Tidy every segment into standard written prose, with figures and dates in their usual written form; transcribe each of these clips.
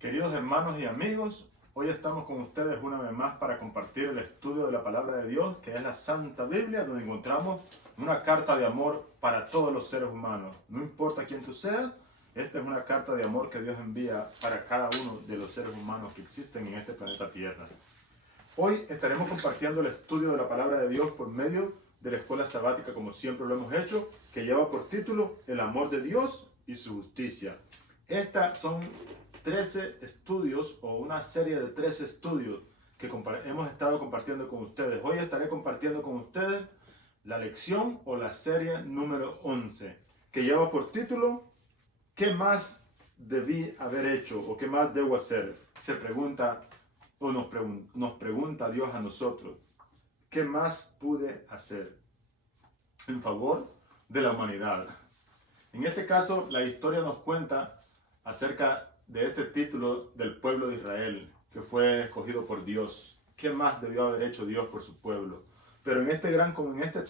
Queridos hermanos y amigos, hoy estamos con ustedes una vez más para compartir el estudio de la palabra de Dios, que es la Santa Biblia, donde encontramos una carta de amor para todos los seres humanos. No importa quién tú seas, esta es una carta de amor que Dios envía para cada uno de los seres humanos que existen en este planeta Tierra. Hoy estaremos compartiendo el estudio de la palabra de Dios por medio de la escuela sabática, como siempre lo hemos hecho, que lleva por título El amor de Dios y su justicia. Estas son 13 estudios o una serie de 13 estudios que hemos estado compartiendo con ustedes. Hoy estaré compartiendo con ustedes la lección o la serie número 11, que lleva por título ¿qué más debí haber hecho o qué más debo hacer? Se pregunta o nos pregunta Dios a nosotros. ¿Qué más pude hacer en favor de la humanidad? En este caso, la historia nos cuenta acerca de este título del pueblo de Israel, que fue escogido por Dios. ¿Qué más debió haber hecho Dios por su pueblo? Pero en este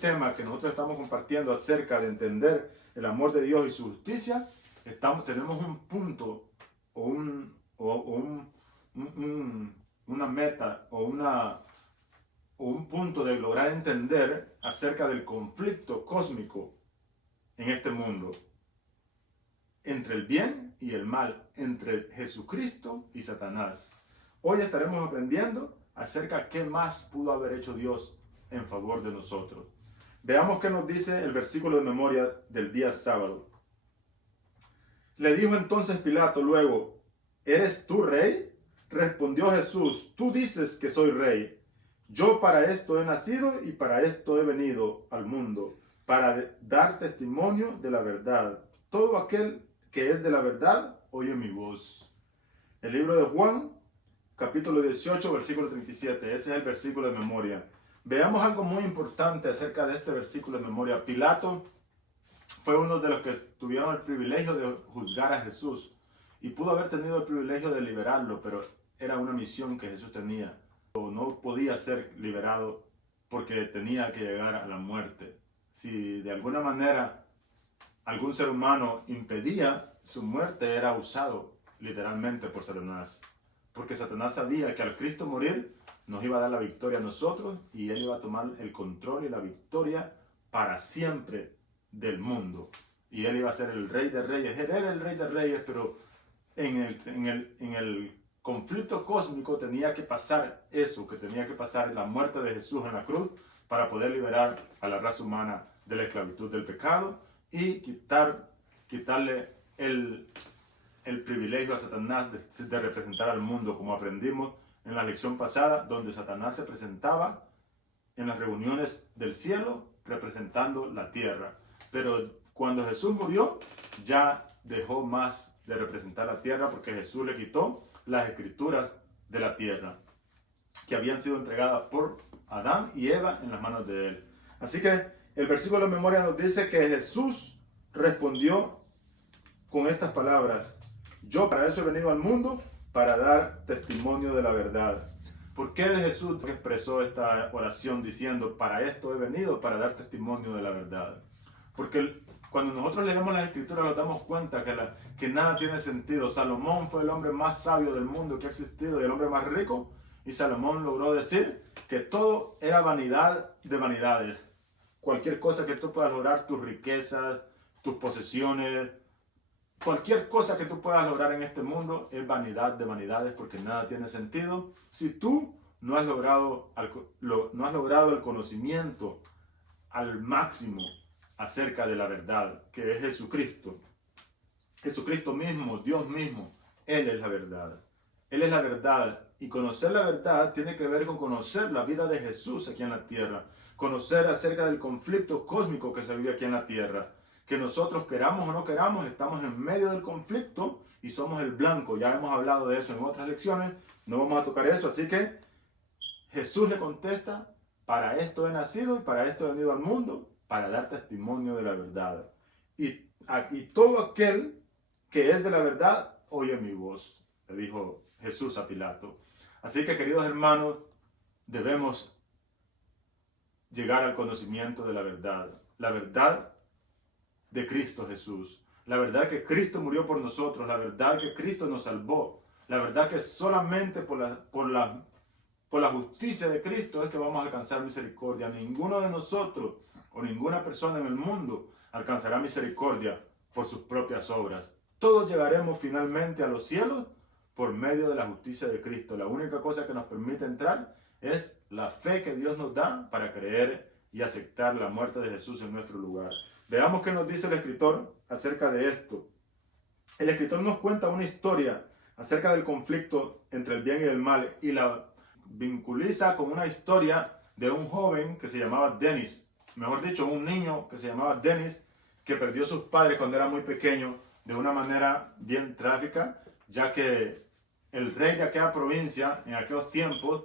tema que nosotros estamos compartiendo acerca de entender el amor de Dios y su justicia, tenemos un punto o una meta o un punto de lograr entender acerca del conflicto cósmico en este mundo entre el bien y el mal, entre Jesucristo y Satanás. Hoy estaremos aprendiendo acerca de qué más pudo haber hecho Dios en favor de nosotros. Veamos qué nos dice el versículo de memoria del día sábado. Le dijo entonces Pilato luego, ¿eres tú rey? Respondió Jesús, tú dices que soy rey. Yo para esto he nacido y para esto he venido al mundo, para dar testimonio de la verdad. Todo aquel que es de la verdad, oye mi voz. El libro de Juan, capítulo 18, versículo 37. Ese es el versículo de memoria. Veamos algo muy importante acerca de este versículo de memoria. Pilato fue uno de los que tuvieron el privilegio de juzgar a Jesús y pudo haber tenido el privilegio de liberarlo, pero era una misión que Jesús tenía. No podía ser liberado porque tenía que llegar a la muerte. Si de alguna manera algún ser humano impedía su muerte, era usado literalmente por Satanás. Porque Satanás sabía que al Cristo morir nos iba a dar la victoria a nosotros y él iba a tomar el control y la victoria para siempre del mundo. Y él iba a ser el rey de reyes. Él era el rey de reyes, pero en el conflicto cósmico tenía que pasar eso, que tenía que pasar la muerte de Jesús en la cruz para poder liberar a la raza humana de la esclavitud del pecado y quitarle el privilegio a Satanás de representar al mundo, como aprendimos en la lección pasada, donde Satanás se presentaba en las reuniones del cielo representando la tierra. Pero cuando Jesús murió, ya dejó más de representar la tierra porque Jesús le quitó las escrituras de la tierra que habían sido entregadas por Adán y Eva en las manos de él. Así que el versículo de memoria nos dice que Jesús respondió con estas palabras: yo para eso he venido al mundo, para dar testimonio de la verdad. ¿Por qué de Jesús expresó esta oración diciendo para esto he venido, para dar testimonio de la verdad? Porque cuando nosotros leemos las escrituras nos damos cuenta que nada tiene sentido. Salomón fue el hombre más sabio del mundo que ha existido y el hombre más rico, y Salomón logró decir que todo era vanidad de vanidades. Cualquier cosa que tú puedas lograr, tus riquezas, tus posesiones, cualquier cosa que tú puedas lograr en este mundo es vanidad de vanidades, porque nada tiene sentido si tú no has logrado el conocimiento al máximo acerca de la verdad, que es Jesucristo. Jesucristo mismo, Dios mismo, Él es la verdad. Él es la verdad, y conocer la verdad tiene que ver con conocer la vida de Jesús aquí en la tierra, conocer acerca del conflicto cósmico que se vive aquí en la tierra. Que nosotros queramos o no queramos, estamos en medio del conflicto y somos el blanco. Ya hemos hablado de eso en otras lecciones, no vamos a tocar eso. Así que Jesús le contesta, para esto he nacido y para esto he venido al mundo, para dar testimonio de la verdad. Y todo aquel que es de la verdad, oye mi voz, le dijo Jesús a Pilato. Así que, queridos hermanos, debemos llegar al conocimiento de la verdad de Cristo Jesús, la verdad que Cristo murió por nosotros, la verdad que Cristo nos salvó, La verdad que solamente por la justicia de Cristo es que vamos a alcanzar misericordia. Ninguno de nosotros o ninguna persona en el mundo alcanzará misericordia por sus propias obras. Todos llegaremos finalmente a los cielos por medio de la justicia de Cristo. La única cosa que nos permite entrar es la fe que Dios nos da para creer y aceptar la muerte de Jesús en nuestro lugar. Veamos qué nos dice el escritor acerca de esto. El escritor nos cuenta una historia acerca del conflicto entre el bien y el mal y la vinculiza con una historia de un joven que se llamaba Dennis. Mejor dicho, un niño que se llamaba Dennis, que perdió a sus padres cuando era muy pequeño de una manera bien trágica, ya que el rey de aquella provincia en aquellos tiempos,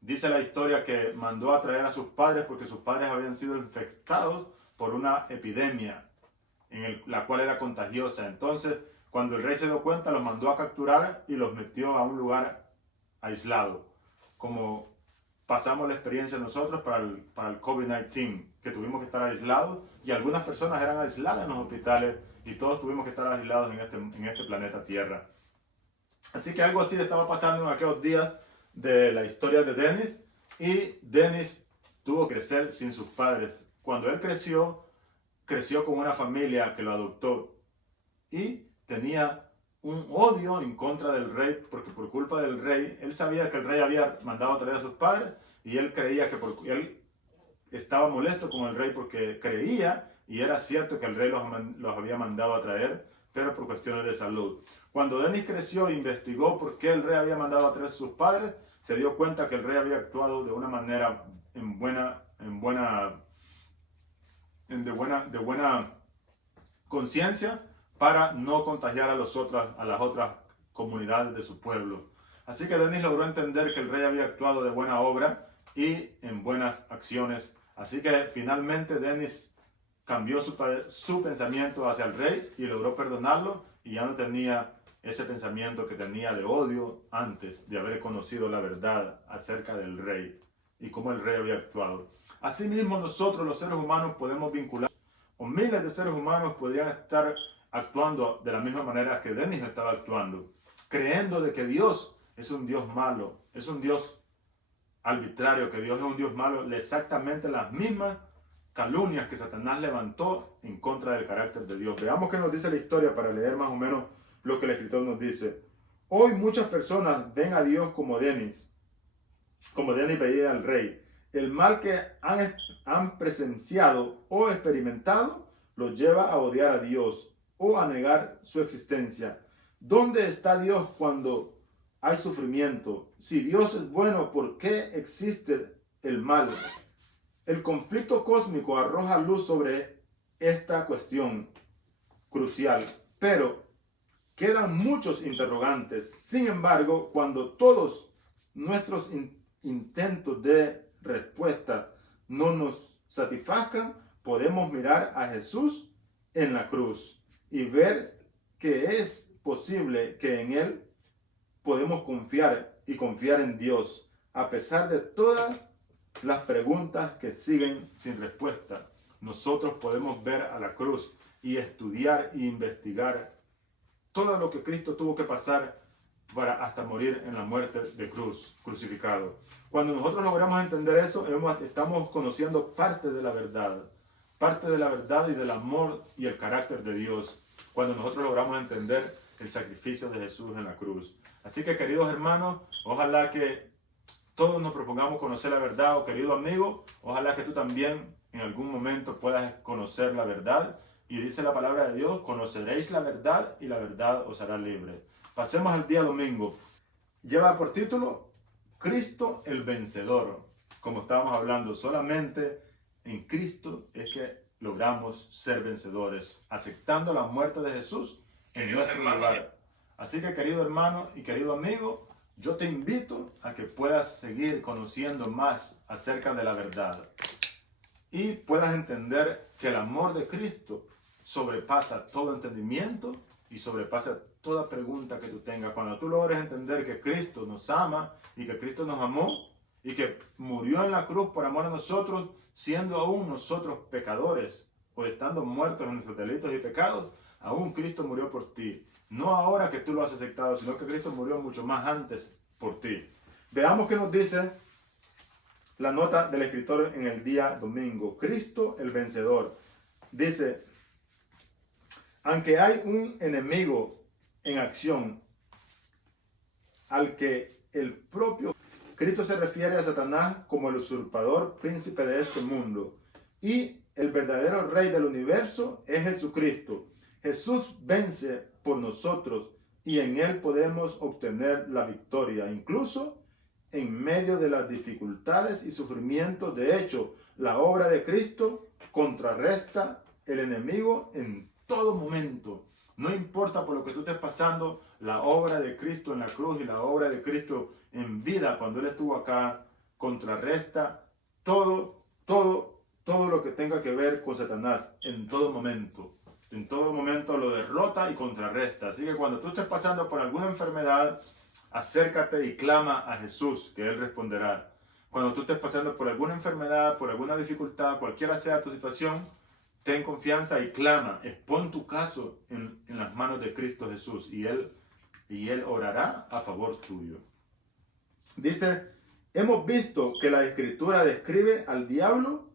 dice la historia que mandó a traer a sus padres porque sus padres habían sido infectados por una epidemia la cual era contagiosa. Entonces, cuando el rey se dio cuenta, los mandó a capturar y los metió a un lugar aislado, como pasamos la experiencia nosotros para el COVID-19, que tuvimos que estar aislados, y algunas personas eran aisladas en los hospitales y todos tuvimos que estar aislados en este planeta Tierra. Así que algo así estaba pasando en aquellos días de la historia de Dennis, y Dennis tuvo que crecer sin sus padres. Cuando él creció con una familia que lo adoptó y tenía un odio en contra del rey, porque por culpa del rey, él sabía que el rey había mandado a traer a sus padres y él creía que él estaba molesto con el rey porque creía, y era cierto que el rey los había mandado a traer, pero por cuestiones de salud. Cuando Dennis creció e investigó por qué el rey había mandado a traer a sus padres, se dio cuenta que el rey había actuado de una manera de buena conciencia para no contagiar a las otras comunidades de su pueblo. Así que Dennis logró entender que el rey había actuado de buena obra y en buenas acciones. Así que finalmente Dennis cambió su pensamiento hacia el rey y logró perdonarlo, y ya no tenía ese pensamiento que tenía de odio antes de haber conocido la verdad acerca del rey y cómo el rey había actuado. Asimismo, nosotros los seres humanos podemos vincular, o miles de seres humanos podrían estar actuando de la misma manera que Dennis estaba actuando, creyendo de que Dios es un Dios malo, es un Dios arbitrario, que Dios es un Dios malo, exactamente las mismas calumnias que Satanás levantó en contra del carácter de Dios. Veamos qué nos dice la historia para leer más o menos lo que el escritor nos dice. Hoy muchas personas ven a Dios como Dennis veía al rey. El mal que han presenciado o experimentado los lleva a odiar a Dios o a negar su existencia. ¿Dónde está Dios cuando hay sufrimiento? Si Dios es bueno, ¿por qué existe el mal? El conflicto cósmico arroja luz sobre esta cuestión crucial, pero quedan muchos interrogantes. Sin embargo, cuando todos nuestros intentos de respuesta no nos satisfazcan, podemos mirar a Jesús en la cruz y ver que es posible que en Él podemos confiar en Dios, a pesar de todas las preguntas que siguen sin respuesta. Nosotros podemos ver a la cruz y estudiar e investigar todo lo que Cristo tuvo que pasar para hasta morir en la muerte de cruz, crucificado. Cuando nosotros logramos entender eso, estamos conociendo parte de la verdad y del amor y el carácter de Dios, cuando nosotros logramos entender el sacrificio de Jesús en la cruz. Así que, queridos hermanos, ojalá que todos nos propongamos conocer la verdad, o querido amigo, ojalá que tú también en algún momento puedas conocer la verdad. Y dice la palabra de Dios: conoceréis la verdad y la verdad os hará libre. Pasemos al día domingo. Lleva por título Cristo el vencedor. Como estábamos hablando, solamente en Cristo es que logramos ser vencedores, aceptando la muerte de Jesús en nuestro lugar. Así que, querido hermano y querido amigo, yo te invito a que puedas seguir conociendo más acerca de la verdad y puedas entender que el amor de Cristo sobrepasa todo entendimiento y sobrepasa toda pregunta que tú tengas. Cuando tú logres entender que Cristo nos ama y que Cristo nos amó y que murió en la cruz por amor a nosotros, siendo aún nosotros pecadores o estando muertos en nuestros delitos y pecados, aún Cristo murió por ti. No ahora que tú lo has aceptado, sino que Cristo murió mucho más antes por ti. Veamos qué nos dice la nota del escritor en el día domingo. Cristo el vencedor. Dice, aunque hay un enemigo en acción, al que el propio Cristo se refiere a Satanás como el usurpador príncipe de este mundo. Y el verdadero rey del universo es Jesucristo. Jesús vence por nosotros y en él podemos obtener la victoria, incluso en medio de las dificultades y sufrimientos. De hecho, la obra de Cristo contrarresta el enemigo en todo momento. No importa por lo que tú estés pasando, la obra de Cristo en la cruz y la obra de Cristo en vida, cuando Él estuvo acá, contrarresta todo lo que tenga que ver con Satanás en todo momento. En todo momento lo derrota y contrarresta. Así que cuando tú estés pasando por alguna enfermedad, acércate y clama a Jesús, que Él responderá. Cuando tú estés pasando por alguna enfermedad, por alguna dificultad, cualquiera sea tu situación, ten confianza y clama. Expon tu caso en las manos de Cristo Jesús y Él orará a favor tuyo. Dice, hemos visto que la Escritura describe al diablo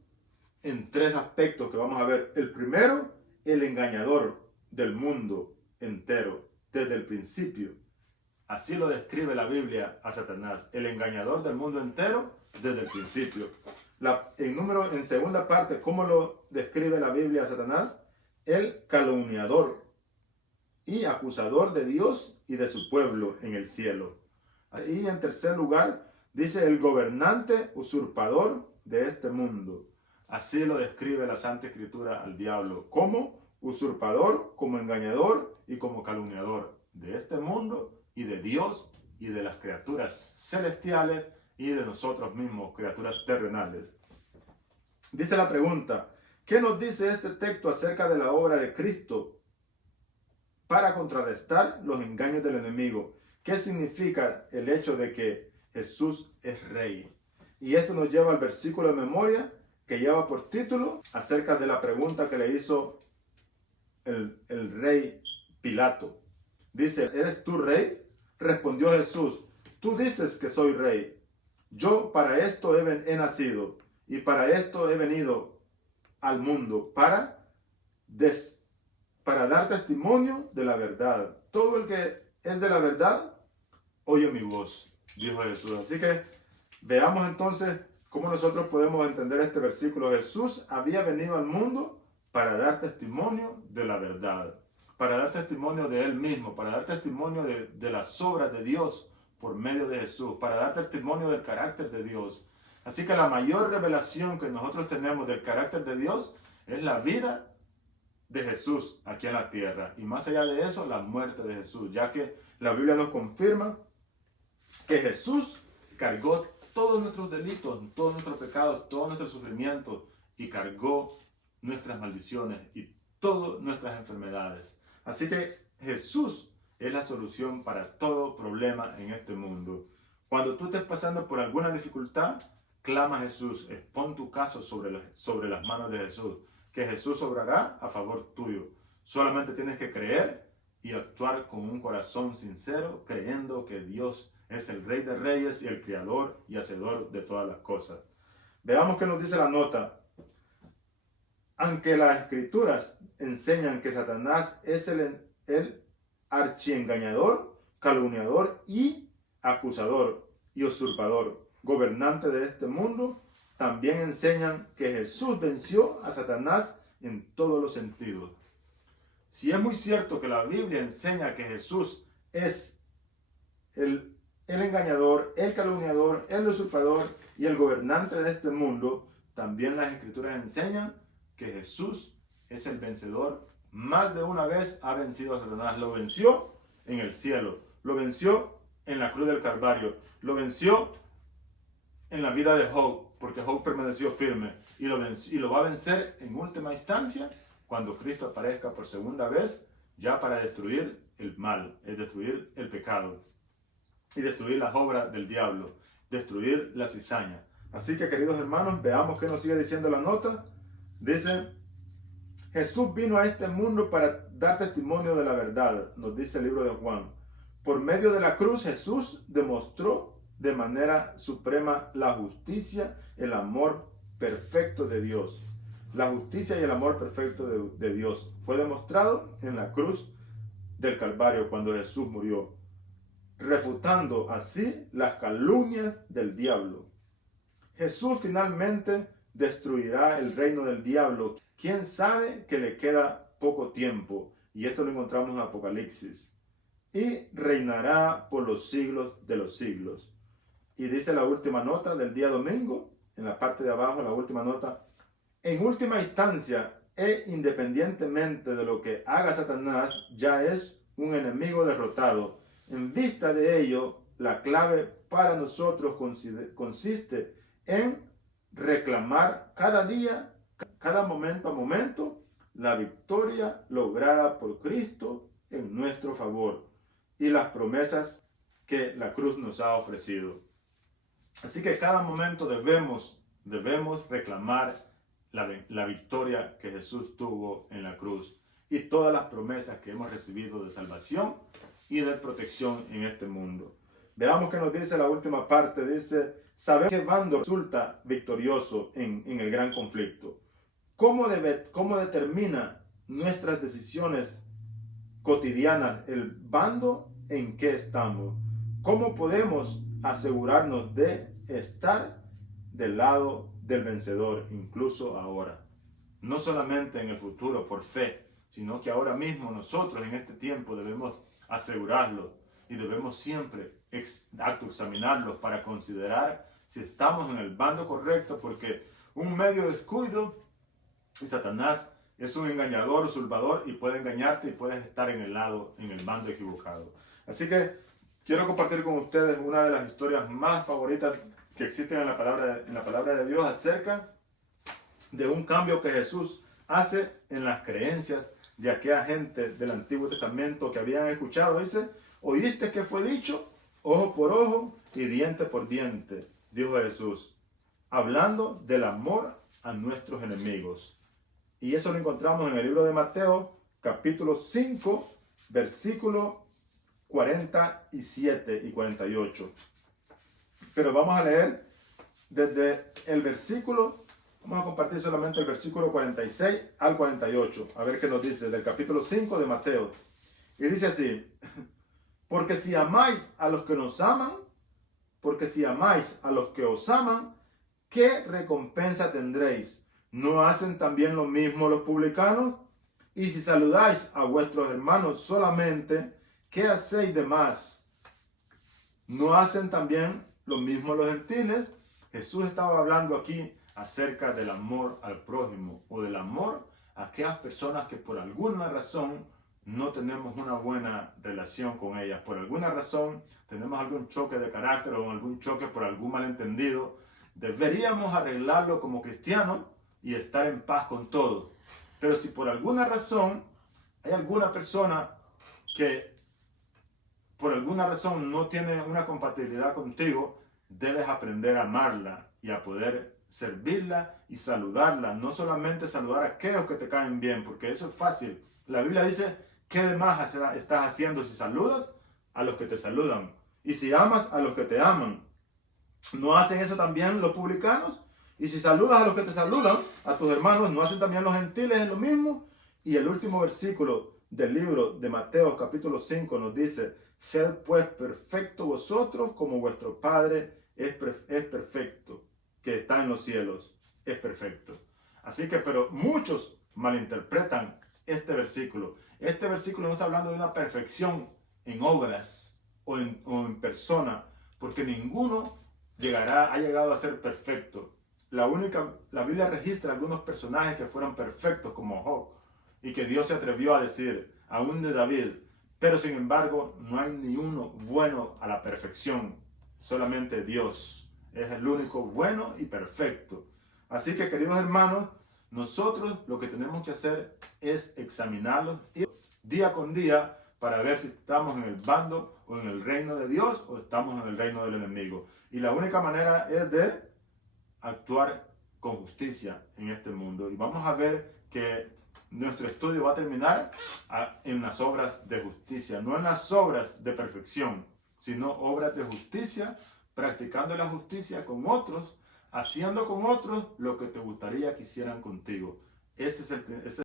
en tres aspectos que vamos a ver. El primero, el engañador del mundo entero, desde el principio. Así lo describe la Biblia a Satanás, el engañador del mundo entero desde el principio. En segunda parte, ¿cómo lo describe la Biblia a Satanás? El calumniador y acusador de Dios y de su pueblo en el cielo. Y en tercer lugar, dice el gobernante usurpador de este mundo. Así lo describe la Santa Escritura al diablo, como usurpador, como engañador y como calumniador de este mundo y de Dios y de las criaturas celestiales y de nosotros mismos, criaturas terrenales. Dice la pregunta, ¿qué nos dice este texto acerca de la obra de Cristo para contrarrestar los engaños del enemigo? ¿Qué significa el hecho de que Jesús es rey? Y esto nos lleva al versículo de memoria que lleva por título acerca de la pregunta que le hizo el rey Pilato. Dice, ¿eres tú rey? Respondió Jesús, tú dices que soy rey. Yo para esto he nacido y para esto he venido al mundo, para dar testimonio de la verdad. Todo el que es de la verdad, oye mi voz, dijo Jesús. Así que veamos entonces cómo nosotros podemos entender este versículo. Jesús había venido al mundo para dar testimonio de la verdad, para dar testimonio de Él mismo, para dar testimonio de las obras de Dios por medio de Jesús, para dar testimonio del carácter de Dios. Así que la mayor revelación que nosotros tenemos del carácter de Dios es la vida de Jesús aquí en la tierra. Y más allá de eso, la muerte de Jesús, ya que la Biblia nos confirma que Jesús cargó todos nuestros delitos, todos nuestros pecados, todos nuestros sufrimientos y cargó nuestras maldiciones y todas nuestras enfermedades. Así que Jesús es la solución para todo problema en este mundo. Cuando tú estés pasando por alguna dificultad, clama a Jesús, expon tu caso sobre las manos de Jesús, que Jesús obrará a favor tuyo. Solamente tienes que creer y actuar con un corazón sincero, creyendo que Dios es el Rey de Reyes y el Creador y Hacedor de todas las cosas. Veamos qué nos dice la nota. Aunque las Escrituras enseñan que Satanás es el archiengañador, calumniador y acusador y usurpador, gobernante de este mundo, también enseñan que Jesús venció a Satanás en todos los sentidos. Si es muy cierto que la Biblia enseña que Jesús es el engañador, el calumniador, el usurpador y el gobernante de este mundo, también las Escrituras enseñan que Jesús es el vencedor. Más de una vez ha vencido a Satanás. Lo venció en el cielo, lo venció en la cruz del Calvario, lo venció en la vida de Job, porque Job permaneció firme, y lo va a vencer en última instancia cuando Cristo aparezca por segunda vez, ya para destruir el mal, destruir el pecado y destruir las obras del diablo, destruir la cizaña. Así que, queridos hermanos, veamos qué nos sigue diciendo la nota. Dice, Jesús vino a este mundo para dar testimonio de la verdad, nos dice el libro de Juan. Por medio de la cruz, Jesús demostró de manera suprema la justicia, el amor perfecto de Dios. La justicia y el amor perfecto de Dios fue demostrado en la cruz del Calvario cuando Jesús murió, refutando así las calumnias del diablo. Jesús finalmente destruirá el reino del diablo. ¿Quién sabe que le queda poco tiempo? Y esto lo encontramos en Apocalipsis. Y reinará por los siglos de los siglos. Y dice la última nota del día domingo, en la parte de abajo, la última nota. En última instancia, e independientemente de lo que haga Satanás, ya es un enemigo derrotado. En vista de ello, la clave para nosotros consiste en reclamar cada día, cada momento a momento, la victoria lograda por Cristo en nuestro favor y las promesas que la cruz nos ha ofrecido. Así que cada momento debemos reclamar la victoria que Jesús tuvo en la cruz y todas las promesas que hemos recibido de salvación y de protección en este mundo. Veamos qué nos dice la última parte. Dice, saber qué bando resulta victorioso en el gran conflicto. ¿Cómo determina nuestras decisiones cotidianas el bando en que estamos? ¿Cómo podemos asegurarnos de estar del lado del vencedor, incluso ahora? No solamente en el futuro por fe, sino que ahora mismo nosotros en este tiempo debemos asegurarlo y debemos siempre examinarlo para considerar si estamos en el bando correcto, porque un medio descuido y Satanás es un engañador, usurpador y puede engañarte y puedes estar en el bando equivocado. Así que quiero compartir con ustedes una de las historias más favoritas que existen en la palabra de Dios acerca de un cambio que Jesús hace en las creencias de aquella gente del Antiguo Testamento que habían escuchado. Dice, oíste que fue dicho, ojo por ojo y diente por diente, dijo Jesús, hablando del amor a nuestros enemigos. Y eso lo encontramos en el libro de Mateo, capítulo 5, versículo 47 y 48. Pero vamos a leer desde el versículo, vamos a compartir solamente el versículo 46 al 48. A ver qué nos dice del capítulo 5 de Mateo. Y dice así, porque si amáis a los que nos aman, porque si amáis a los que os aman, ¿qué recompensa tendréis? ¿No hacen también lo mismo los publicanos? Y si saludáis a vuestros hermanos solamente, ¿qué hacéis de más? ¿No hacen también lo mismo los gentiles? Jesús estaba hablando aquí acerca del amor al prójimo o del amor a aquellas personas que por alguna razón no tenemos una buena relación con ellas. Por alguna razón tenemos algún choque de carácter o algún choque por algún malentendido. Deberíamos arreglarlo como cristianos y estar en paz con todo. Pero si por alguna razón hay alguna persona que por alguna razón no tiene una compatibilidad contigo, debes aprender a amarla y a poder servirla y saludarla. No solamente saludar a aquellos que te caen bien, porque eso es fácil. La Biblia dice, ¿qué demás estás haciendo si saludas a los que te saludan? Y si amas a los que te aman. ¿No hacen eso también los publicanos? Y si saludas a los que te saludan, a tus hermanos, ¿no hacen también los gentiles es lo mismo? Y el último versículo del libro de Mateo capítulo 5 nos dice, sed pues perfectos vosotros como vuestro Padre es perfecto, que está en los cielos, es perfecto. Así que, pero muchos malinterpretan este versículo. Este versículo no está hablando de una perfección en obras o en persona, porque ninguno ha llegado a ser perfecto. La Biblia registra algunos personajes que fueron perfectos como Job y que Dios se atrevió a decir, aún de David, pero sin embargo no hay ni uno bueno a la perfección, solamente Dios es el único bueno y perfecto. Así que, queridos hermanos, nosotros lo que tenemos que hacer es examinarlos día con día para ver si estamos en el bando o en el reino de Dios o estamos en el reino del enemigo. Y la única manera es de actuar con justicia en este mundo. Y vamos a ver que nuestro estudio va a terminar en las obras de justicia, no en las obras de perfección, sino obras de justicia, practicando la justicia con otros, haciendo con otros lo que te gustaría que hicieran contigo. Ese es